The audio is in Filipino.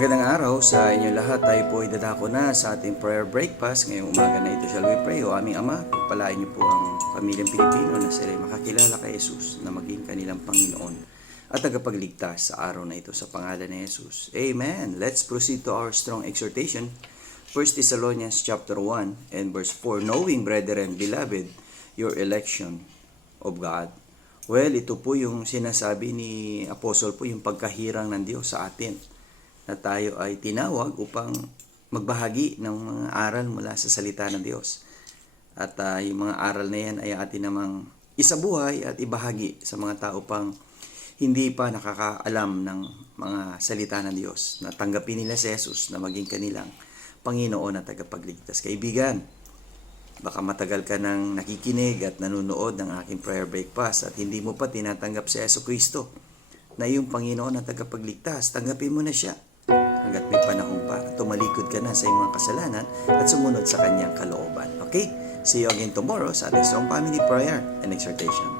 Magandang araw sa inyong lahat. Tayo po ay dadako na sa ating prayer breakfast. Ngayong umaga na ito, shall we pray? O aming Ama, pagpalain niyo po ang pamilyang Pilipino na sila ay makakilala kay Jesus na maging kanilang Panginoon at tagapagligtas sa araw na ito sa pangalan ni Jesus. Amen. Let's proceed to our strong exhortation. 1 Thessalonians chapter 1 and verse 4. Knowing, brethren, beloved, your election of God. Well, ito po yung sinasabi ni Apostle po, yung pagkahirang ng Diyos sa atin, na tayo ay tinawag upang magbahagi ng mga aral mula sa salita ng Diyos. At yung mga aral na yan ay atin namang isabuhay at ibahagi sa mga tao pang hindi pa nakakaalam ng mga salita ng Diyos, na tanggapin nila si Jesus na maging kanilang Panginoon at tagapagligtas. Kaibigan, baka matagal ka nang nakikinig at nanonood ng aking prayer breakfast at hindi mo pa tinatanggap si Jesucristo na iyong Panginoon at tagapagligtas. Tanggapin mo na siya hanggat may panahon pa. Tumalikod ka na sa iyong mga kasalanan at sumunod sa kanyang kalooban. Okay? See you again tomorrow sa ating strong family prayer and exhortation.